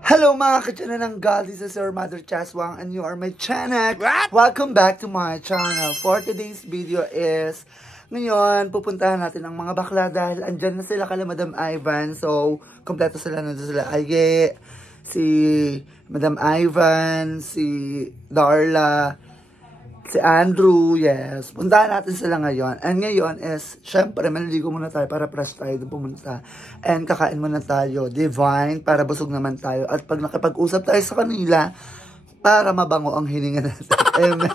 Hello mga ka-channel ng God, this is your Mother Chaswang and you are my channel. What? Welcome back to my channel. For today's video is, ngayon, pupuntahan natin ang mga bakla dahil andyan na sila kala Madam Ivan. So, kompleto sila, nandun sila Aye, si Madam Ivan, si Darla, si Andrew, yes. Puntahan natin sila ngayon. And ngayon is, syempre, maliligo muna tayo para fresh tayo doon pumunta. And kakain muna tayo, divine, para busog naman tayo. At pag nakipag-usap tayo sa kanila, para mabango ang hininga natin. Amen.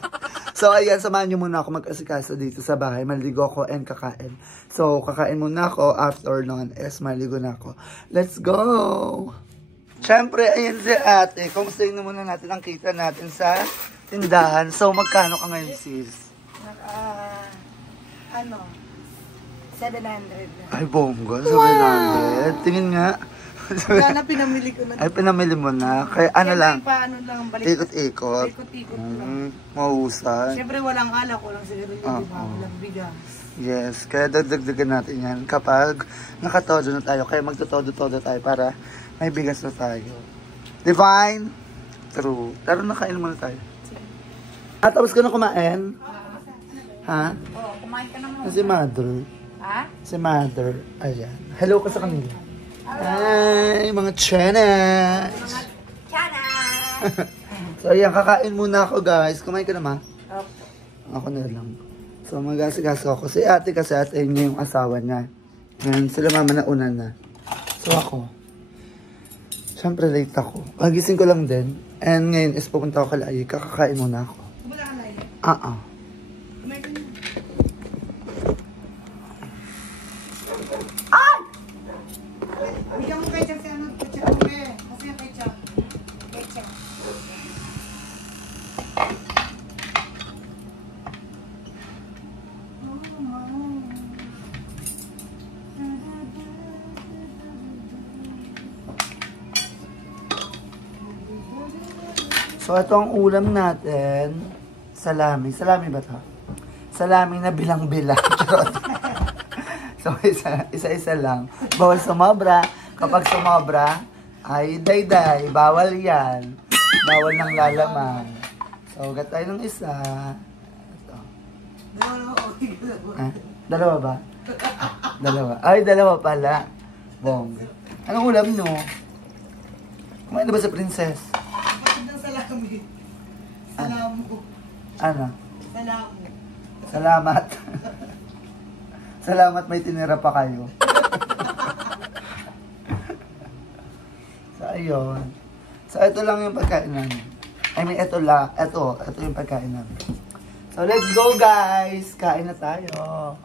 So, ayan, samahan nyo muna ako mag-asikaso dito sa bahay. Maliligo ako and kakain. So, kakain muna ako. After nun is, maliligo na ako. Let's go! Syempre, ayan si ate. Kumustahin na muna natin ang kita natin sa tindahan. So, magkano ka ngayon, sis? 700. Ay, bongga. 700. Tingin nga. Wala na, pinamili ko na. Ay, pinamili mo na. Kaya ano lang? Paano lang, balik. Ikot-ikot. Ikot-ikot lang. Mahusay. Siyempre, walang alak, walang sigarilyo, di ba? Walang bigas. Yes. Kaya dagdagan natin yan kapag nakatodo na tayo. Kaya magtotodo-todo tayo para may bigas na tayo. Divine? True. Pero nakain muna tayo. Tapos ka na kumain? Ha? Oo, kumain ka naman. Si Mother. Ha? Si Mother. Ayan. Hello ka sa kanila. Hi, mga chanas. So, ayan, kakain muna ako, guys. Kumain ka naman? Okay. Ako na lang. So, magasigaso ako. Si ate kasi ate niya yung asawa niya. Ayan, sila mama na una na. So, ako. Siyempre, late ako. Pagising ko lang din. And ngayon is pupunta ako kala Ayi. Kakakain muna ako. Wala ka na yun? Kumain ka na. Ay! Bigyan mo ketchup sa ano? Ketchup mo eh. Kasi yung ketchup. Ketchup. So, ito ang ulam natin. Salami. Salami ba ito? Salami na bilang-bilang. So, isa-isa lang. Bawal sumobra. Kapag sumobra, ay day-day. Bawal yan. Bawal ng lalaman. So, ugat tayo ng isa. Ito. Dalawa ba? Dalawa. Ay, dalawa pala. Bongga. Anong ulam nyo? Kumain na ba sa princess? Salami. Salamu. Ano? Salamu. Salamat. Salamat may tinira pa kayo. So, ayun. So, ito lang yung pagkain namin. I mean, ito yung pagkain namin. So, let's go, guys! Kain na tayo.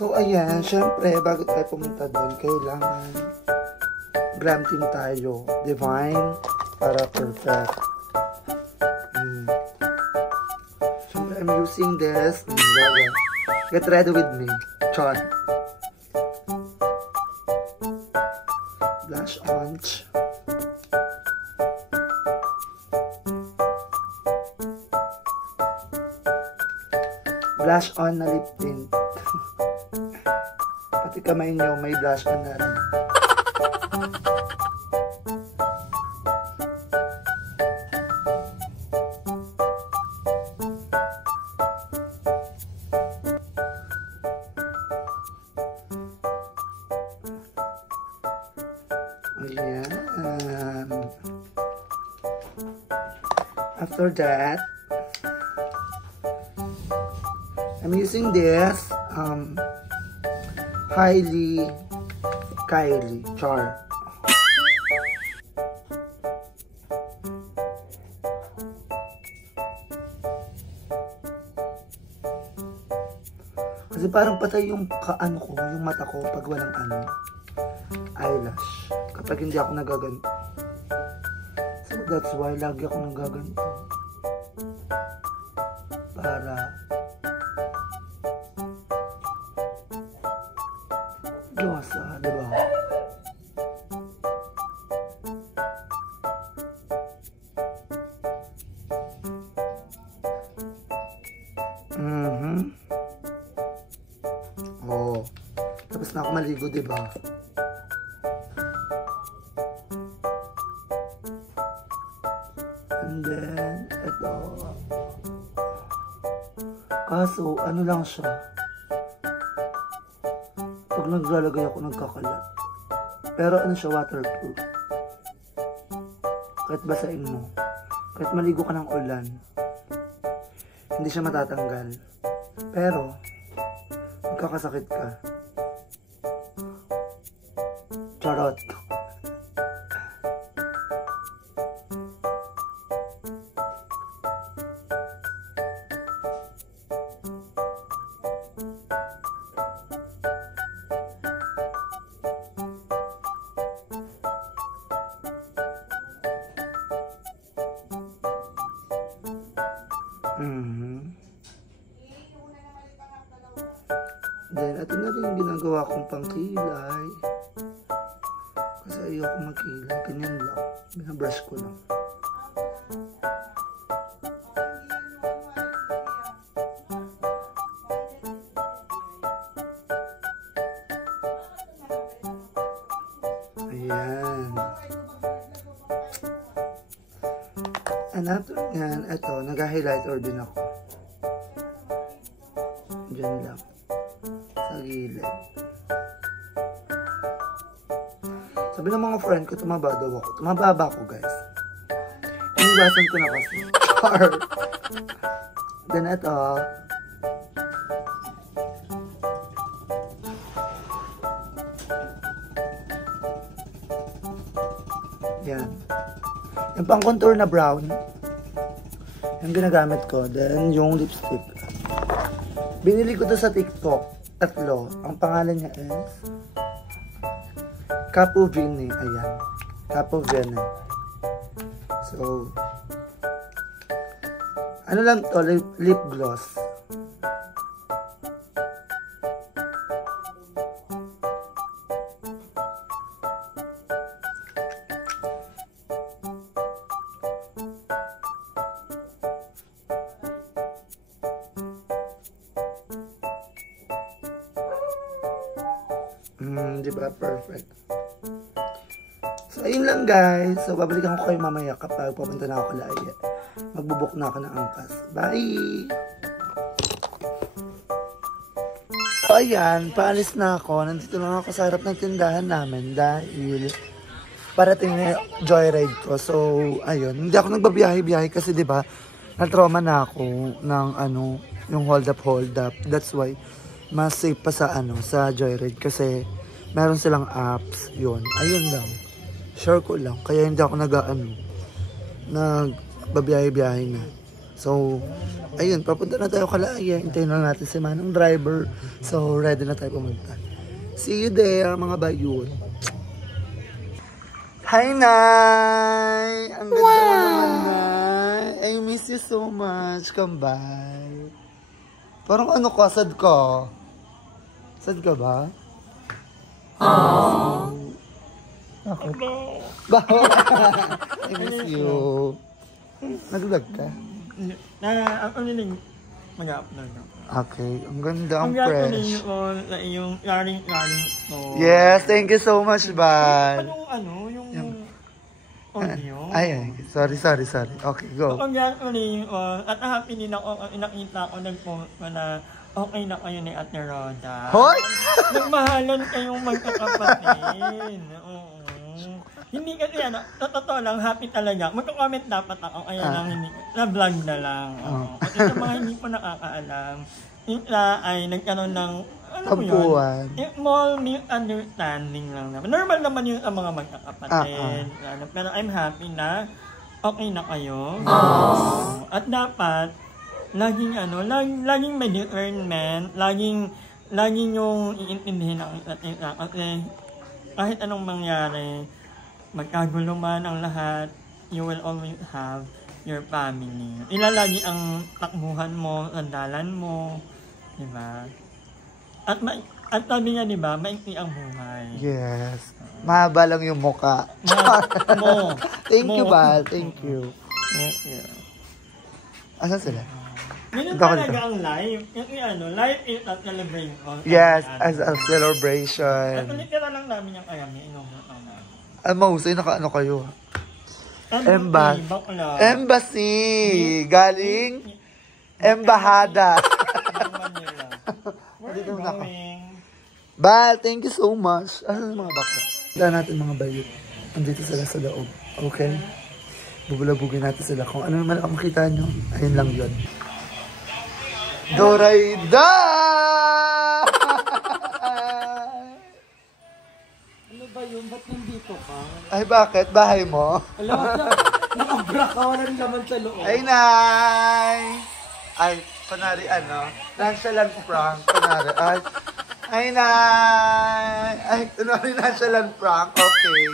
So, ayan, syempre, bago tayo pumunta doon, kailangan glam team tayo. Divine para perfect. Syempre, I'm using this. Get ready with me. Char. Blush on. Blush on na lip tint. Pati kamay nyo, may blush on na rin. Ayan. After that, I'm using this Kylie Char. Kasi parang patay yung yung mata ko pag walang eyelash. Kapag hindi ako nagaganto. So that's why lagi ako nagaganto. Para glosa, diba? Oh. Tapos na ako maligo, diba? And then, ito. Kaso, ano lang siya. Pag naglalagay ako, nagkakalat. Pero ano siya, waterproof. Kahit basain mo. Kahit maligo ka ng ulan. Hindi siya matatanggal. Pero, magkakasakit ka. Charot. Then, ito na rin yung ginagawa kong pangkilay. Kasi ayoko magkilay. Ganyan lang. Binabrush ko lang. Ayan. And after yan, ito, nag-highlighter din ako. Diyan lang. Sa gilid. Sabi ng mga friend ko, tumaba daw ako. Tumababa ako, guys. Iniwasan ko na kasi. Char! Then ito. Yan. Yung pang contour na brown. Yung ginagamit ko. Then yung lipstick. Binili ko to sa TikTok. 3. Ang pangalan niya is Capo Vini. Ayan. Capo Vini. So, ano lang to? Lip gloss. Diba? Perfect. So, ayun lang guys. So, babalikan ko kayo mamaya kapag papunta na ako Laya. Magbubuk na ako ng angkas. Bye! So, ayan. Paalis na ako. Nandito lang ako sa harap ng tindahan namin dahil parating na joyride ko. So, ayun. Hindi ako nagbabiyahe-biyahe kasi diba, na-trauma na ako ng yung hold up. That's why, mas safe pa sa sa joyride kasi meron silang apps, yun. Ayun lang. Share ko lang. Kaya hindi ako nagbabiyahe-biyahe na. So, ayun, papunta na tayo Kalaya. Hintayin na natin si Manong driver. So, ready na tayo pumunta. See you there, mga bayun. Hi, Nay! Ang ganda mo naman, Nay. I miss you so much. Come by. Parang ano ka? Sad ka? Sad ka ba? Aww. Ako. Baho. I miss you. Nag-vlog ka? Ang niling mag-upload ako. Okay. Ang ganda, ang Ang ganda fresh. na yung laring ko. Yes, thank you so much, Bal. Yung audio. Ay, sorry. Okay, go. Ang ganda at happy din ako, nakita ko nag-post ko na okay na kayo ni Ate Roda. Hoy! Nagmahalan kayong magkakapatid. Oo. Hindi kasi totoo lang, happy talaga. Magka-comment dapat ako, kaya lang hindi, na-vlog na lang. Kasi sa mga hindi po nakakaalam, Itla ay nagkaroon ng, ano mo yun? Small misunderstanding lang naman. Normal naman yun ang mga magkakapatid. Pero I'm happy na okay na kayo. At dapat, laging may discernment, laging yung iintindihin ang isa't isa. Kasi kahit anong mangyari, magkagulo man ang lahat, you will always have your family. Ilalagi ang takbuhan mo, sandalan mo, di ba? At sabi nga, di ba, maikli ang buhay. Yes. Mahaba lang yung muka. Thank you, Bal. Thank you. Asan sila? Ganun talaga ang life. Kasi life is a celebration. Yes, as a celebration. At ulit lang namin yung kayami. Mahusay, naka-ano kayo? Embassy. Embassy! Galing? Embahada. Where are you going? Bal, thank you so much. Ano mga bakla? Daan natin mga bayot. Andito sila sa loob. Okay? Bubulabugin natin sila. Kung ano naman ang makita nyo, ayun lang yun. Dorayda! Ano ba yun? Ba't nandito ka? Ay, bakit? Bahay mo? Alam mo, nakabra ka. Wala rin laman sa loob. Ay, Nay! Ay, kunwari nonchalant prank. Kunwari, ay, Nay! Ay, kunwari nonchalant prank. Okay.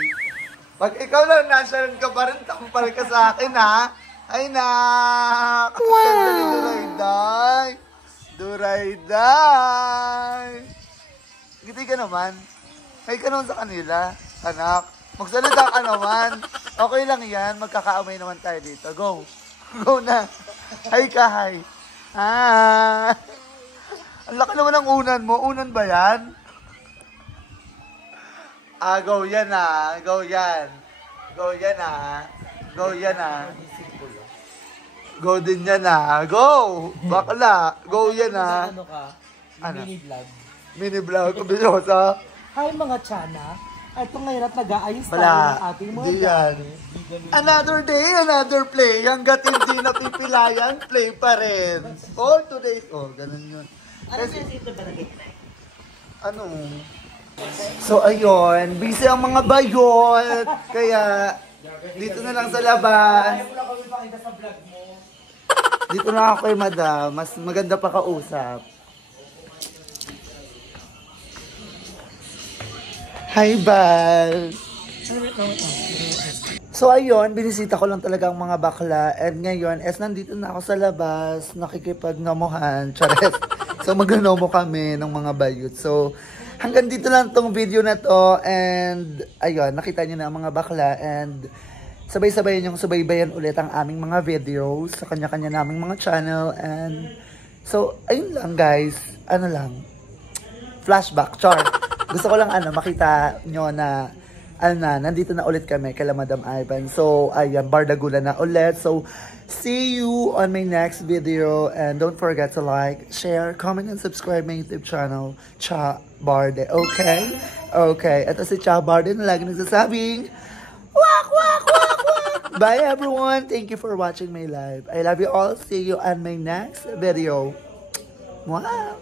Pag ikaw lang nonchalant ka pa rin, tampal ka sa akin, ha? Ay, Nak! Wow! Durayday! Ngiti ka naman. Ay ka naman sa kanila, anak. Magsalita ka naman. Okay lang yan. Magkakaamay naman tayo dito. Go. Go na. Hi ka, hi. Ang laki naman ng unan mo. Unan ba yan? Go yan Go yan. Go yan Go yan Go din yan Go! Bakla. Go yan Ano ka? Ano? Mini vlog. Mini vlog. Kabisyosa. Hi mga Chana. Ito ngayon at nag-aayos tayo Wala. ng ating mga Di yan. Another day, another play. Hanggat hindi napipilayan, play pa rin. For today. Ganun yun. Ano? So, ayun. Busy ang mga bayot. Kaya, dito na lang sa labas. Dito na ako kay madam. Mas maganda pa kausap. Hi, Bal! So, ayun, binisita ko lang talaga ang mga bakla. And ngayon, nandito na ako sa labas, nakikipagnomohan, chares. So, magnomo kami ng mga bayot. So, hanggang dito lang tong video na to. And, ayun, nakita nyo na ang mga bakla. And, sabay-sabay yung subaybayan ulit ang aming mga videos sa kanya-kanya naming mga channel. And, so, ayun lang guys. Ano lang, flashback, char. Gusto ko lang makita nyo na nandito na ulit kami kala Madam Ivan. So, ayan, Bardagula na ulit. So, see you on my next video. And don't forget to like, share, comment, and subscribe my YouTube channel, Cha Barde. Okay? Okay. Ito si Cha Barde na lagi nagsasabing, wak, wak, wak, wak. Bye everyone. Thank you for watching my live. I love you all. See you on my next video. Wow.